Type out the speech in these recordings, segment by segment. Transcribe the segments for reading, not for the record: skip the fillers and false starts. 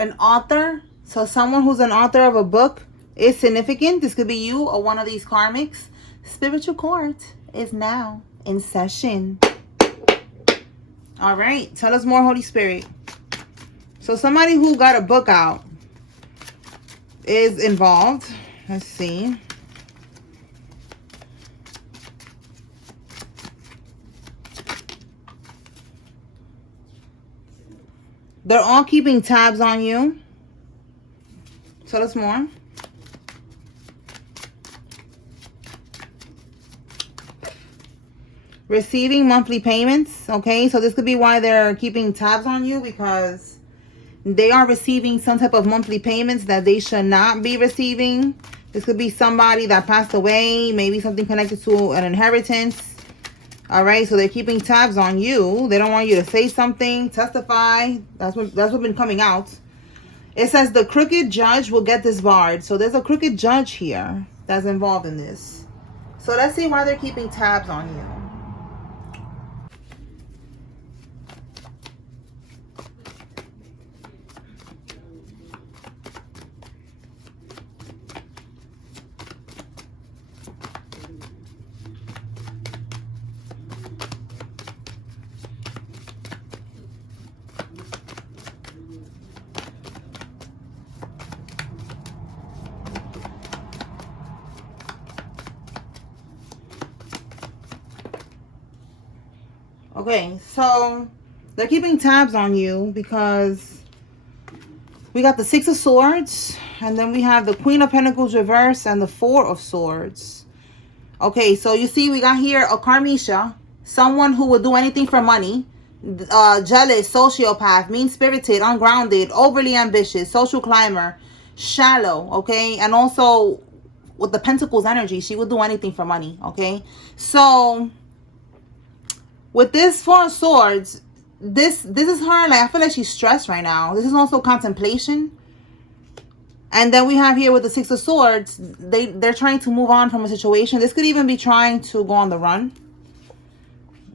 an author. So someone who's an author of a book is significant. This could be you or one of these karmics. Spiritual court is now in session. All right. Tell us more, Holy Spirit. So somebody who got a book out is involved. Let's see. They're all keeping tabs on you. Tell us more. Receiving monthly payments. Okay, so this could be why they're keeping tabs on you, because they are receiving some type of monthly payments that they should not be receiving. This could be somebody that passed away, maybe something connected to an inheritance. All right, so they're keeping tabs on you. They don't want you to say something, testify. That's what's been coming out. It says the crooked judge will get disbarred. So there's a crooked judge here that's involved in this. So let's see why they're keeping tabs on you. Okay, so they're keeping tabs on you because we got the Six of Swords, and then we have the Queen of Pentacles reverse and the Four of Swords. Okay, so you see we got here a karmisha, someone who would do anything for money, jealous, sociopath, mean-spirited, ungrounded, overly ambitious, social climber, shallow, okay? And also with the Pentacles energy, she would do anything for money, okay? So with this Four of Swords, this is her, like, I feel like she's stressed right now. This is also contemplation. And then we have here with the Six of Swords, they're trying to move on from a situation. This could even be trying to go on the run.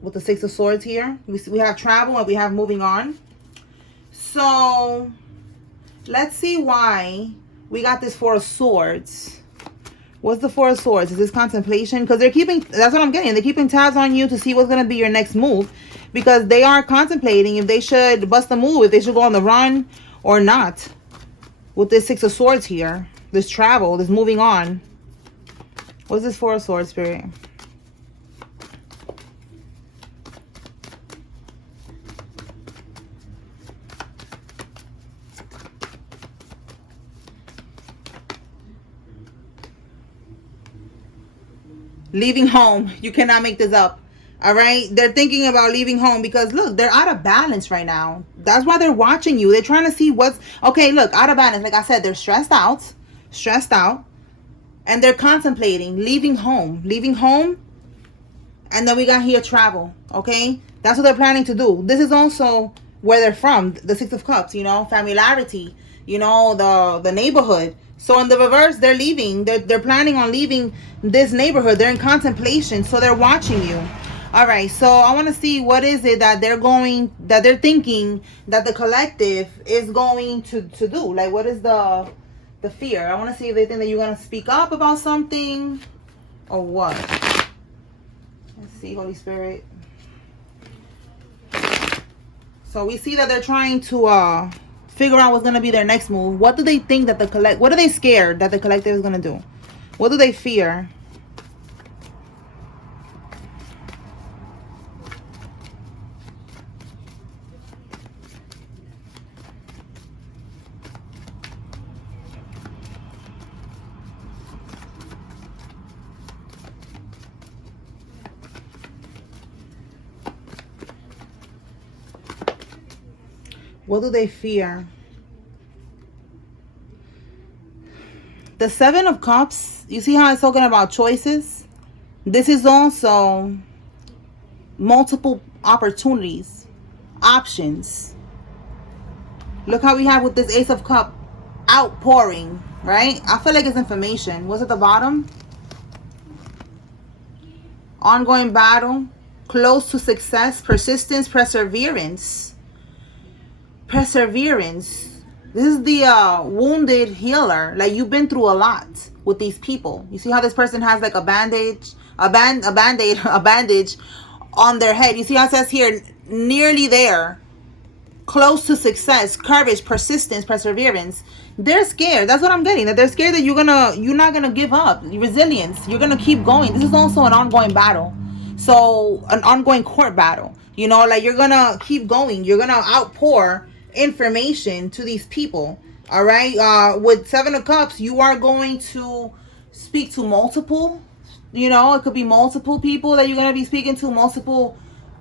With the Six of Swords here, we have travel and we have moving on. So let's see why we got this Four of Swords. What's the Four of Swords? Is this contemplation? Because they're keeping, that's what I'm getting. They're keeping tabs on you to see what's going to be your next move. Because they are contemplating if they should bust a move, if they should go on the run or not. With this Six of Swords here. This travel, this moving on. What's this Four of Swords, Spirit? Leaving home. You cannot make this up. All right. They're thinking about leaving home because look, they're out of balance right now. That's why they're watching you. They're trying to see what's okay. Look, out of balance. Like I said, they're stressed out, and they're contemplating leaving home. And then we got here travel. Okay. That's what they're planning to do. This is also where they're from. The Six of Cups, you know, familiarity, you know, the neighborhood. So in the reverse, they're leaving. They're planning on leaving this neighborhood. They're in contemplation. So they're watching you. All right. So I want to see what is it that they're thinking that the collective is going to do. Like, what is the fear? I want to see if they think that you're going to speak up about something or what. Let's see, Holy Spirit. So we see that they're trying to figure out what's going to be their next move. What do they think that what are they scared that the collective is going to do? What do they fear? What do they fear? The Seven of Cups, you see how it's talking about choices? This is also multiple opportunities, options. Look how we have with this Ace of Cups outpouring, right? I feel like it's information. What's at the bottom? Ongoing battle, close to success, persistence, perseverance. Perseverance. This is the wounded healer. Like, you've been through a lot with these people. You see how this person has like a bandage, a band-aid, a bandage on their head. You see how it says here, nearly there, close to success, courage, persistence, perseverance. They're scared. That's what I'm getting. That they're scared that you're not gonna give up. Resilience. You're gonna keep going. This is also an ongoing battle. So an ongoing court battle. You know, like, you're gonna keep going. You're gonna outpour information to these people. All right. With Seven of Cups, you are going to speak to multiple. You know, it could be multiple people that you're gonna be speaking to, multiple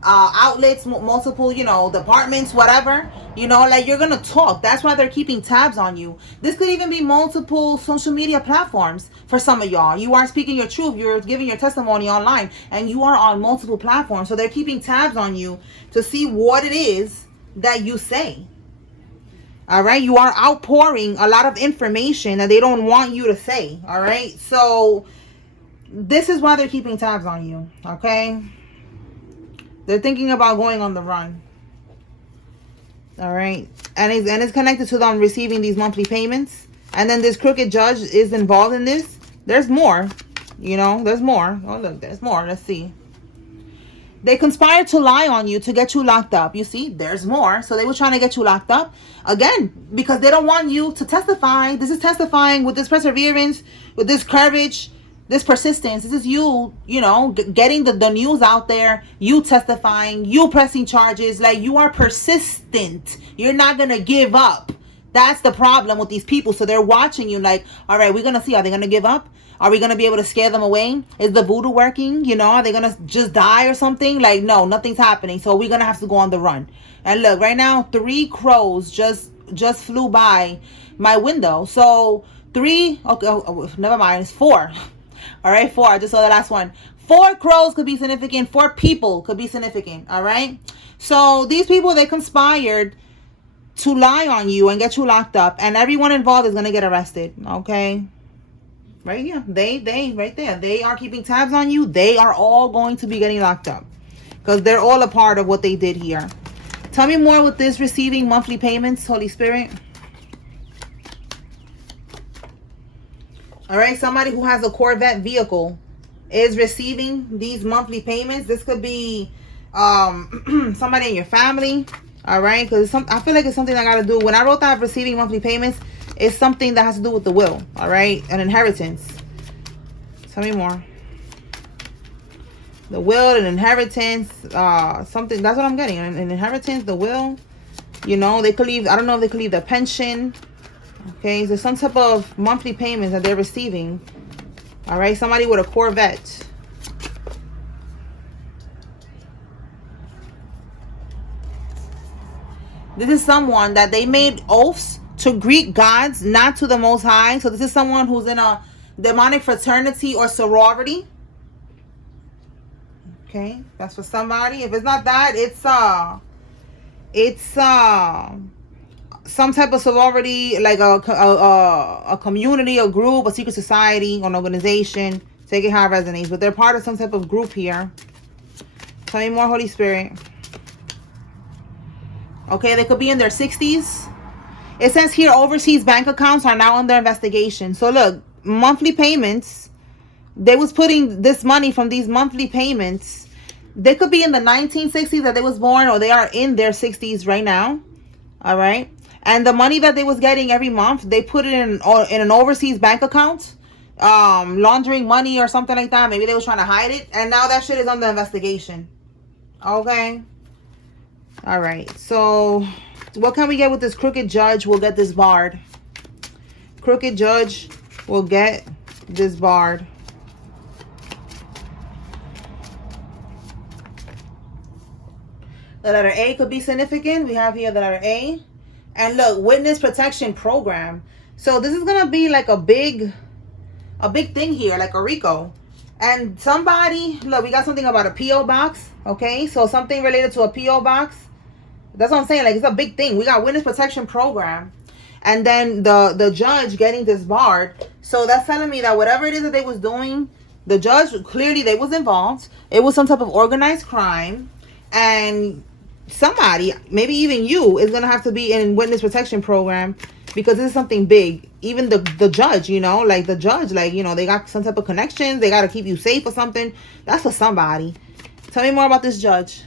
outlets, multiple, you know, departments, whatever. You know, like, you're gonna talk. That's why they're keeping tabs on you. This could even be multiple social media platforms for some of y'all. You are speaking your truth. You're giving your testimony online, and you are on multiple platforms. So they're keeping tabs on you to see what it is that you say. All right. You are outpouring a lot of information that they don't want you to say. All right. So this is why they're keeping tabs on you. Okay. They're thinking about going on the run. All right. And it's connected to them receiving these monthly payments. And then this crooked judge is involved in this. There's more. You know, there's more. Oh, look, there's more. Let's see. They conspired to lie on you to get you locked up. You see, there's more. So they were trying to get you locked up. Again, because they don't want you to testify. This is testifying with this perseverance, with this courage, this persistence. This is you, you know, getting the news out there, you testifying, you pressing charges. Like, you are persistent. You're not going to give up. That's the problem with these people. So they're watching you like, all right, we're going to see. Are they going to give up? Are we going to be able to scare them away? Is the voodoo working? You know, are they going to just die or something? Like, no, nothing's happening. So we're going to have to go on the run. And look, right now, 3 crows just flew by my window. So 3, okay, never mind. It's 4. All right, 4. I just saw the last one. 4 crows could be significant. 4 people could be significant. All right. So these people, they conspired to lie on you and get you locked up. And everyone involved is going to get arrested. Okay. Right here. They, right there. They are keeping tabs on you. They are all going to be getting locked up. Because they're all a part of what they did here. Tell me more with this receiving monthly payments, Holy Spirit. All right, somebody who has a Corvette vehicle is receiving these monthly payments. This could be somebody in your family. All right, because I feel like it's something I got to do. When I wrote that receiving monthly payments, it's something that has to do with the will. All right, an inheritance. Tell me more. The will, an inheritance, something. That's what I'm getting. An inheritance, the will. You know, they could leave. I don't know if they could leave the pension. Okay, so some type of monthly payments that they're receiving. All right, somebody with a Corvette. This is someone that they made oaths to Greek gods, not to the Most High. So this is someone who's in a demonic fraternity or sorority. Okay, that's for somebody. If it's not that, it's some type of sorority, like a community, a group, a secret society, an organization. Take it how it resonates. But they're part of some type of group here. Tell me more, Holy Spirit. Okay, they could be in their 60s. It says here overseas bank accounts are now under investigation. So look, monthly payments. They was putting this money from these monthly payments. They could be in the 1960s that they was born, or they are in their 60s right now. All right. And the money that they was getting every month, they put it in an overseas bank account, laundering money or something like that. Maybe they was trying to hide it. And now that shit is under investigation. Okay. All right. So what can we get with this crooked judge? We'll get this barred. Crooked judge will get this barred. The letter A could be significant. We have here the letter A. And look, witness protection program. So this is going to be like a big thing here, like a Rico. And somebody, look, we got something about a P.O. box. Okay, so something related to a P.O. box. That's what I'm saying. Like, it's a big thing. We got witness protection program. And then the judge getting this barred. So that's telling me that whatever it is that they was doing, the judge, clearly they was involved. It was some type of organized crime. And somebody, maybe even you, is gonna have to be in witness protection program, because this is something big. Even the judge, you know, like the judge, like, you know, they got some type of connections, they got to keep you safe or something. That's for somebody. Tell me more about this judge.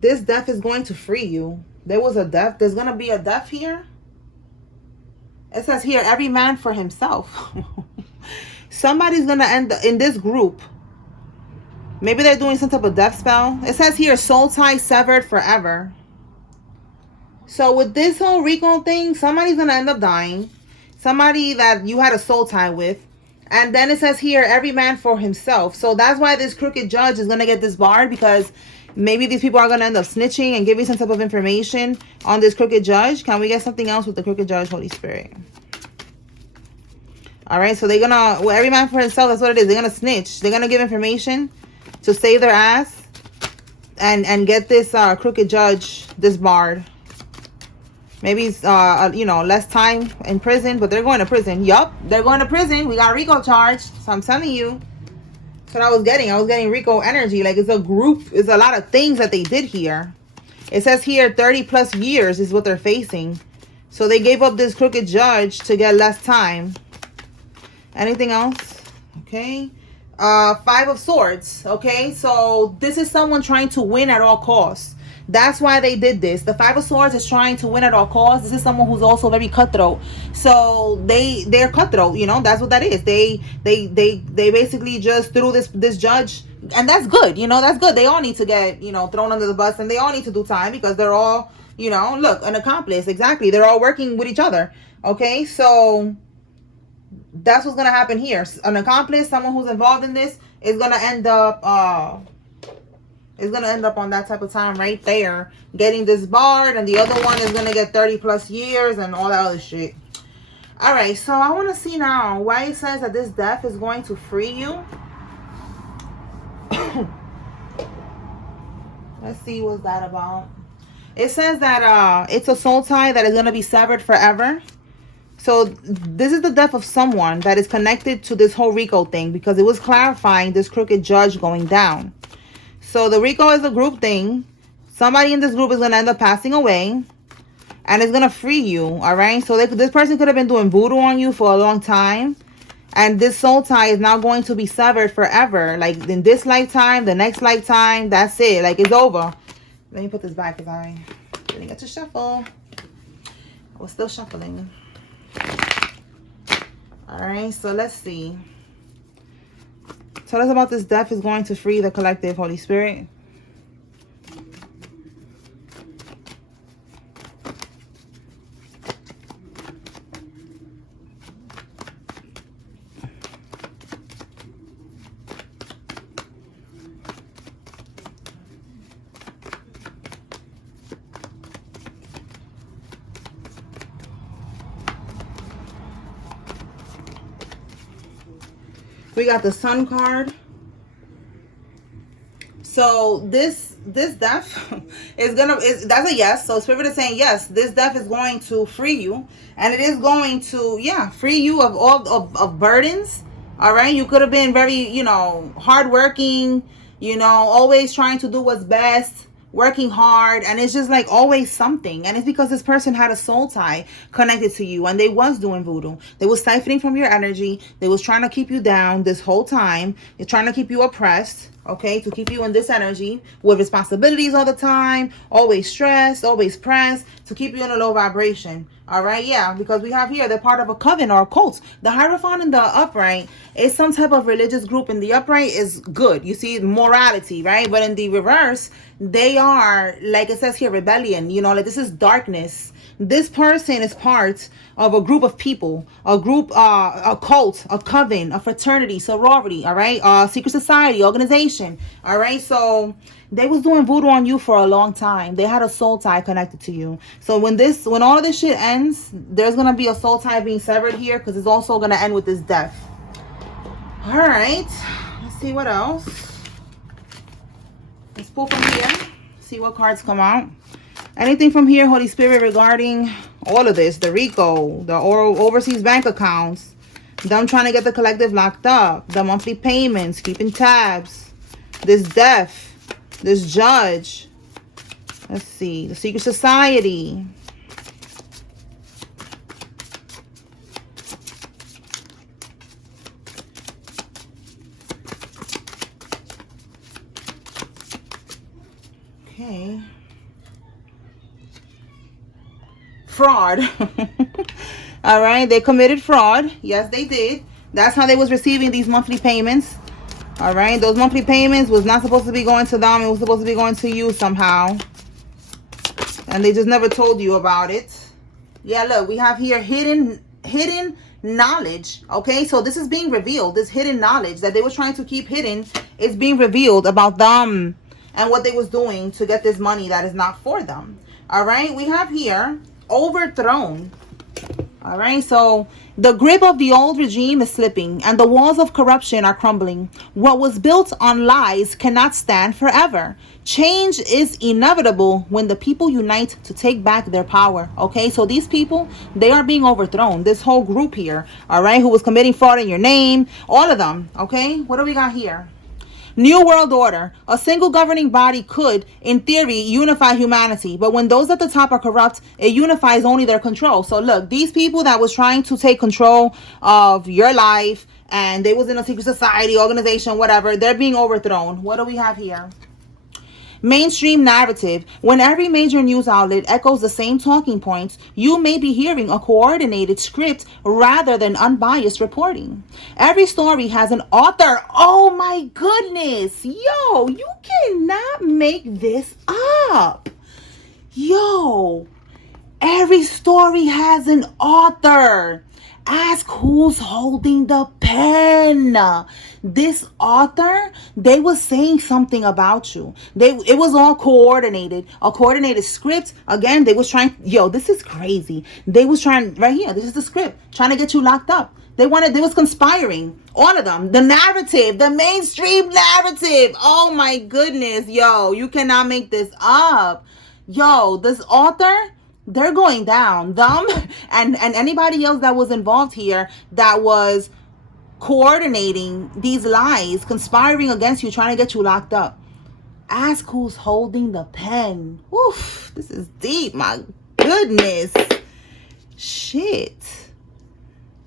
This death is going to free you. There was a death. There's gonna be a death here. It says here, every man for himself. Somebody's gonna end in this group. Maybe they're doing some type of death spell. It says here, soul tie severed forever. So with this whole Rico thing, somebody's going to end up dying. Somebody that you had a soul tie with. And then it says here, every man for himself. So that's why this crooked judge is going to get disbarred, because maybe these people are going to end up snitching and giving some type of information on this crooked judge. Can we get something else with the crooked judge, Holy Spirit? All right, so they're going to, well, every man for himself, that's what it is. They're going to snitch. They're going to give information to save their ass and get this crooked judge disbarred. Maybe it's, you know, less time in prison, but they're going to prison. Yup, they're going to prison. We got Rico charged. So I'm telling you, that's what I was getting. I was getting Rico energy. Like, it's a group. It's a lot of things that they did here. It says here 30 plus years is what they're facing. So they gave up this crooked judge to get less time. Anything else? Okay. 5 of Swords. Okay, so this is someone trying to win at all costs. That's why they did this. The 5 of Swords is trying to win at all costs. This is someone who's also very cutthroat. So they're cutthroat, you know. That's what that is. They basically just threw this judge, and that's good. You know, that's good. They all need to get, you know, thrown under the bus, and they all need to do time, because they're all, you know, look, an accomplice. Exactly. They're all working with each other. Okay, so that's what's gonna happen here. An accomplice, someone who's involved in this, is gonna end up on that type of time right there, getting disbarred, and the other one is gonna get 30 plus years and all that other shit. All right, so I want to see now why it says that this death is going to free you. Let's see what's that about. It says that it's a soul tie that is gonna be severed forever. So this is the death of someone that is connected to this whole Rico thing, because it was clarifying this crooked judge going down. So the Rico is a group thing. Somebody in this group is going to end up passing away, and it's going to free you. All right. So this person could have been doing voodoo on you for a long time. And this soul tie is now going to be severed forever. Like in this lifetime, the next lifetime, that's it. Like, it's over. Let me put this back, because I didn't get to shuffle. I was still shuffling. All right, so let's see. Tell us about this death is going to free the collective, Holy Spirit. We got the Sun card. So this death is that's a yes. So Spirit is saying yes, this death is going to free you, and it is going to, yeah, free you of all of burdens. All right, you could have been very, you know, hardworking, you know, always trying to do what's best, working hard, and it's just like always something. And it's because this person had a soul tie connected to you, and they was doing voodoo. They was siphoning from your energy. They was trying to keep you down this whole time. They're trying to keep you oppressed, okay, to keep you in this energy with responsibilities all the time, always stressed, always pressed, to keep you in a low vibration. All right, yeah, because we have here, they're part of a coven or a cult. The Hierophant in the upright is some type of religious group. In the upright is good. You see morality, right? But in the reverse, they are, like it says here, rebellion. You know, like this is darkness. This person is part of a group of people, a group, a cult, a coven, a fraternity, sorority, all right? Secret society, organization, all right? So they was doing voodoo on you for a long time. They had a soul tie connected to you. So when all of this shit ends, there's going to be a soul tie being severed here, because it's also going to end with this death. All right. Let's see what else. Let's pull from here. See what cards come out. Anything from here, Holy Spirit, regarding all of this, the Rico, the overseas bank accounts, them trying to get the collective locked up, the monthly payments, keeping tabs, this death, This judge. Let's see. The secret society. Okay. Fraud. All right. They committed fraud. Yes, they did. That's how they was receiving these monthly payments. All right. Those monthly payments was not supposed to be going to them. It was supposed to be going to you somehow. And they just never told you about it. Yeah, look, we have here hidden knowledge. Okay, so this is being revealed. This hidden knowledge that they were trying to keep hidden is being revealed about them and what they was doing to get this money that is not for them. All right, we have here overthrown. All right, so the grip of the old regime is slipping and the walls of corruption are crumbling. What was built on lies cannot stand forever. Change is inevitable when the people unite to take back their power. Okay, so these people, they are being overthrown. This whole group here, all right, who was committing fraud in your name, all of them. Okay, what do we got here? New World Order. A single governing body could, in theory, unify humanity. But when those at the top are corrupt, it unifies only their control. So look, these people that was trying to take control of your life, and they was in a secret society, organization, whatever, they're being overthrown. What do we have here? Mainstream narrative. When every major news outlet echoes the same talking points, you may be hearing a coordinated script rather than unbiased reporting. Every story has an author. Oh my goodness. Yo, you cannot make this up. Yo, every story has an author. Ask who's holding the pen. This author, they was saying something about you. It was all coordinated. A coordinated script. Again, they was trying. Yo, this is crazy. They was trying right here. This is the script. Trying to get you locked up. They was conspiring. All of them. The narrative. The mainstream narrative. Oh my goodness. Yo, you cannot make this up. Yo, this author, they're going down. Them and anybody else that was involved here that was coordinating these lies, conspiring against you, trying to get you locked up. Ask who's holding the pen. Oof, this is deep. My goodness. Shit.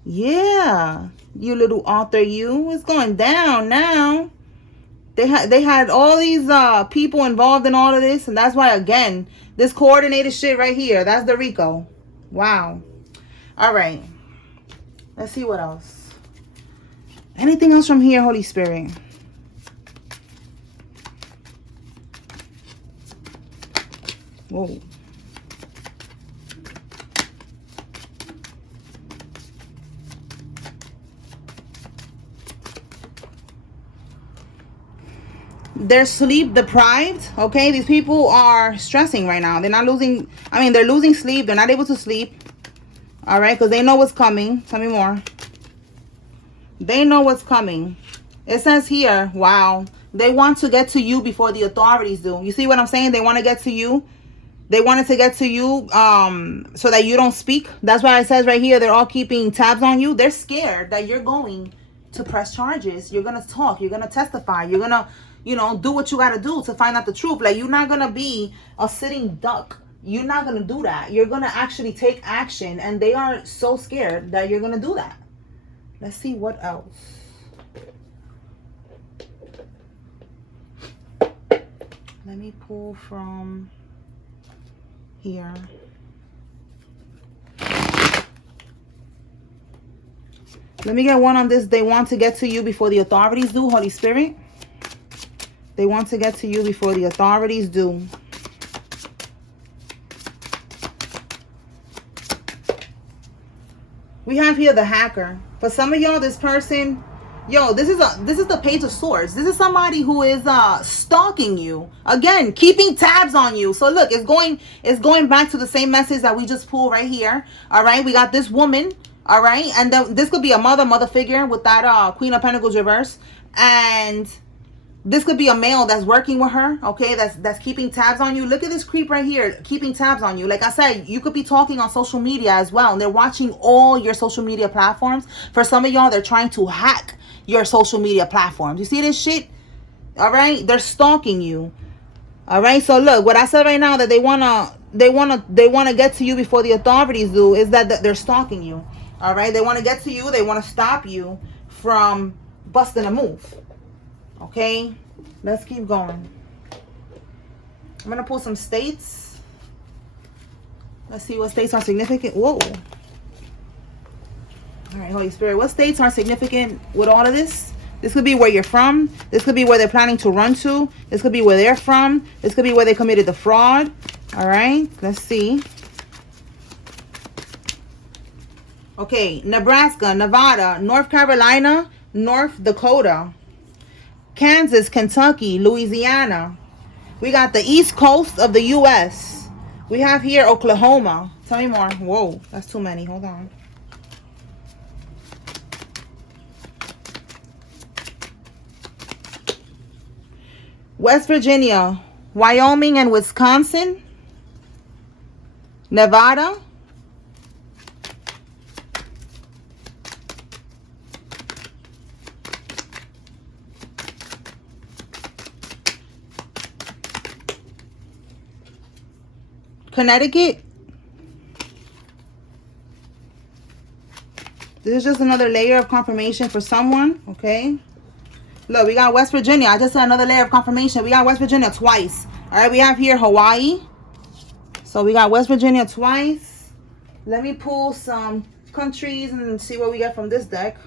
Yeah. You little author, you. It's going down now. They had all these people involved in all of this, and that's why, again, this coordinated shit right here, that's the Rico. Wow. All right. Let's see what else. Anything else from here, Holy Spirit? Whoa. They're sleep deprived. Okay, these people are stressing right now. They're not losing, they're losing sleep. They're not able to sleep. All right, because they know what's coming. Tell me more. They know what's coming. It says here, wow, they want to get to you before the authorities do. You see what I'm saying? They want to get to you. They wanted to get to you so that you don't speak. That's why it says right here, they're all keeping tabs on you. They're scared that you're going to press charges. You're going to talk. You're going to testify. You're going to, do what you got to do to find out the truth. Like, you're not going to be a sitting duck. You're not going to do that. You're going to actually take action. And they are so scared that you're going to do that. Let's see what else. Let me pull from here. Let me get one on this. They want to get to you before the authorities do, Holy Spirit. They want to get to you before the authorities do. We have here the hacker. For some of y'all, this person, this is the Page of Swords. This is somebody who is stalking you. Again, keeping tabs on you. So look, it's going back to the same message that we just pulled right here. All right, we got this woman. All right, and then this could be a mother figure with that Queen of Pentacles reverse, and this could be a male that's working with her, okay, that's keeping tabs on you. Look at this creep right here, keeping tabs on you. Like I said, you could be talking on social media as well, and they're watching all your social media platforms. For some of y'all, they're trying to hack your social media platforms. You see this shit? All right, they're stalking you. All right. So look, what I said right now that they wanna get to you before the authorities do is that they're stalking you. All right. They want to get to you. They want to stop you from busting a move. Okay. Let's keep going. I'm gonna pull some states. Let's see what states are significant. Whoa. All right, Holy Spirit. What states are significant with all of this? This could be where you're from. This could be where they're planning to run to. This could be where they're from. This could be where they committed the fraud. All right, let's see. Okay, Nebraska, Nevada, North Carolina, North Dakota, Kansas, Kentucky, Louisiana. We got the East Coast of the U.S. We have here Oklahoma. Tell me more. Whoa, that's too many. Hold on. West Virginia, Wyoming and Wisconsin, Nevada, Connecticut. This is just another layer of confirmation for someone, okay? Look, we got West Virginia. I just said another layer of confirmation. We got West Virginia twice. All right, we have here Hawaii. So we got West Virginia twice. Let me pull some countries and see what we get from this deck.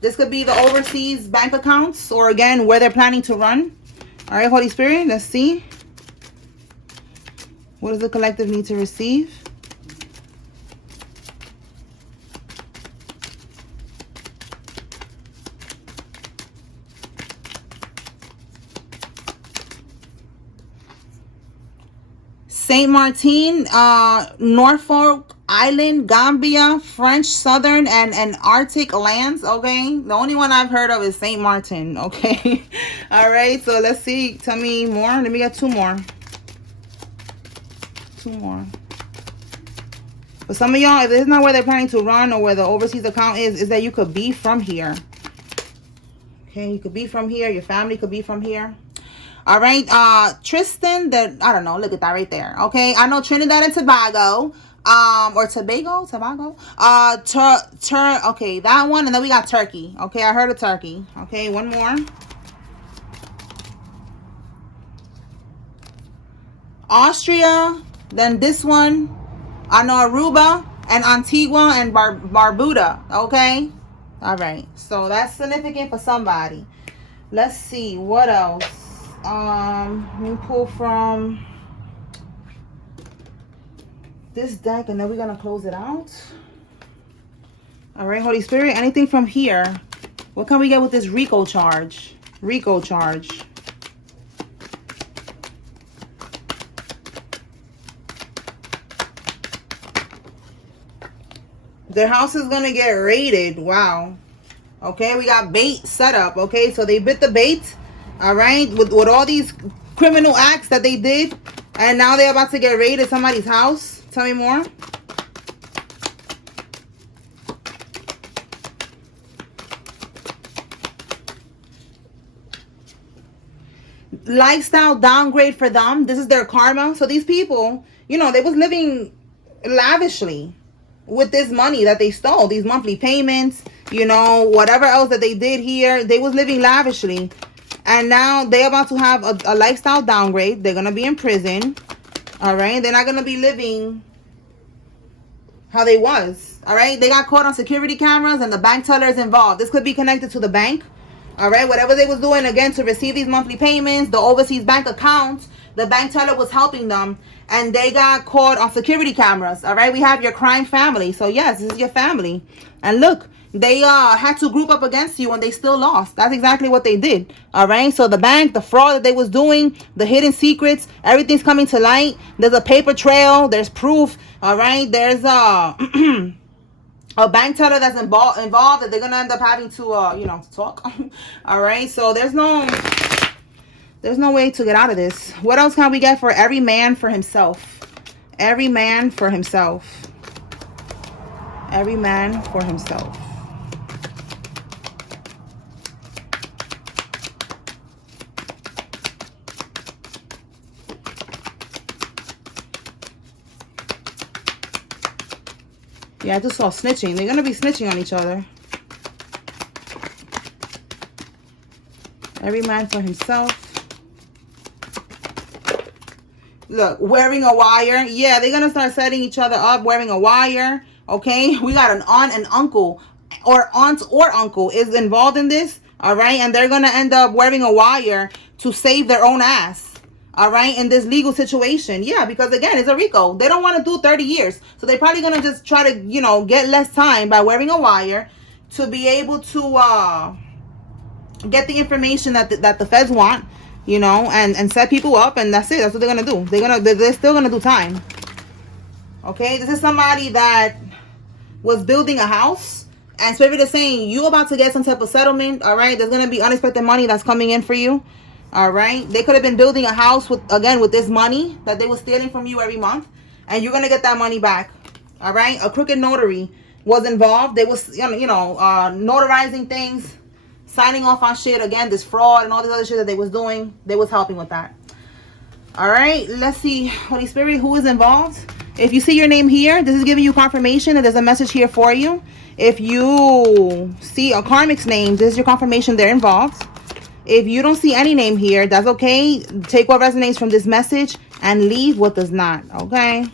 This could be the overseas bank accounts or, again, where they're planning to run. All right, Holy Spirit, let's see. What does the collective need to receive? Saint Martin, Norfolk Island, Gambia, French, Southern, and Arctic lands, okay? The only one I've heard of is Saint Martin, okay? All right, so let's see. Tell me more. Let me get two more. Two more. For some of y'all, if this is not where they're planning to run or where the overseas account is that you could be from here. Okay, you could be from here. Your family could be from here. All right, Tristan, I don't know, look at that right there. Okay, I know Trinidad and Tobago, or Tobago, okay, that one, and then we got Turkey. Okay, I heard of Turkey. Okay, one more. Austria, then this one, I know Aruba and Antigua and Barbuda. Okay, all right, so that's significant for somebody. Let's see what else. Let me pull from this deck and then we're gonna close it out. All right, Holy Spirit, anything from here? What can we get with this Rico charge? Rico charge. Their house is gonna get raided. Wow. Okay, we got bait set up. Okay, so they bit the bait. All right, with all these criminal acts that they did, and now they're about to get raided somebody's house. Tell me more. Lifestyle downgrade for them. This is their karma. So these people, you know, they was living lavishly with this money that they stole, these monthly payments, you know, whatever else that they did here, they was living lavishly. And now they're about to have a lifestyle downgrade. They're going to be in prison. All right. They're not going to be living how they was. All right. They got caught on security cameras and the bank teller is involved. This could be connected to the bank. All right. Whatever they was doing, again, to receive these monthly payments, the overseas bank accounts, the bank teller was helping them. And they got caught on security cameras. All right. We have your crime family. So, yes, this is your family. And look. They had to group up against you and they still lost. That's exactly what they did. All right. So the bank, the fraud that they was doing, the hidden secrets, everything's coming to light. There's a paper trail. There's proof. All right. There's a bank teller that's involved that they're going to end up having to, to talk. All right. So there's no way to get out of this. What else can we get for every man for himself? Every man for himself. Every man for himself. Yeah, I just saw snitching. They're going to be snitching on each other. Every man for himself. Look, wearing a wire. Yeah, they're going to start setting each other up, wearing a wire. Okay, we got an aunt and uncle, or aunt or uncle is involved in this. All right, and they're going to end up wearing a wire to save their own ass. All right, in this legal situation. Yeah, because again, it's a Rico. They don't want to do 30 years. So they're probably going to just try to, you know, get less time by wearing a wire to be able to get the information that the feds want, you know, and set people up, and that's it. That's what they're gonna do. They're still gonna do time. Okay, this is somebody that was building a house, and Spirit is saying you about to get some type of settlement. All right, there's gonna be unexpected money that's coming in for you. All right, they could have been building a house with this money that they were stealing from you every month, and you're gonna get that money back. All right, a crooked notary was involved. They was notarizing things, signing off on shit. Again, this fraud and all this other shit that they was doing, they was helping with that. All right, let's see, Holy Spirit, who is involved? If you see your name here, this is giving you confirmation that there's a message here for you. If you see a karmic's name, this is your confirmation they're involved. If you don't see any name here, that's okay. Take what resonates from this message and leave what does not. Okay,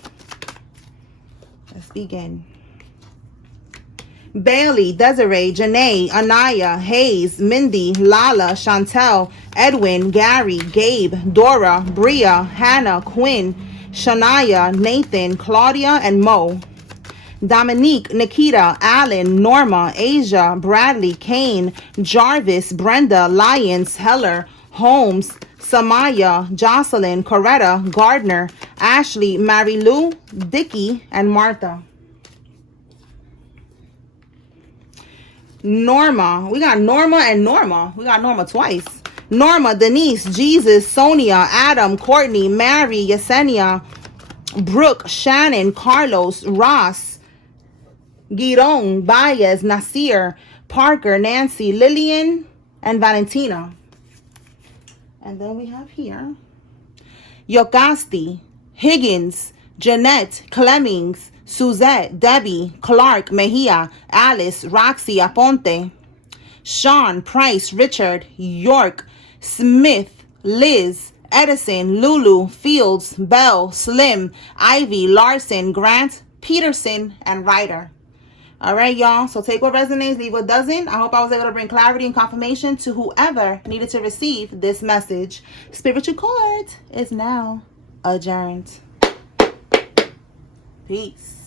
let's begin. Bailey, Desiree, Janae, Anaya, Hayes, Mindy, Lala, Chantel, Edwin, Gary, Gabe, Dora, Bria, Hannah, Quinn, Shania, Nathan, Claudia, and Mo. Dominique, Nikita, Alan, Norma, Asia, Bradley, Kane, Jarvis, Brenda, Lyons, Heller, Holmes, Samaya, Jocelyn, Coretta, Gardner, Ashley, Mary Lou, Dicky, and Martha. Norma. We got Norma and Norma. We got Norma twice. Norma, Denise, Jesus, Sonia, Adam, Courtney, Mary, Yesenia, Brooke, Shannon, Carlos, Ross, Giron, Baez, Nasir, Parker, Nancy, Lillian, and Valentina. And then we have here Yocasti, Higgins, Jeanette, Clemmings, Suzette, Debbie, Clark, Mejia, Alice, Roxy, Aponte, Sean, Price, Richard, York, Smith, Liz, Edison, Lulu, Fields, Bell, Slim, Ivy, Larson, Grant, Peterson, and Ryder. All right, y'all. So take what resonates, leave what doesn't. I hope I was able to bring clarity and confirmation to whoever needed to receive this message. Spiritual Court is now adjourned. Peace.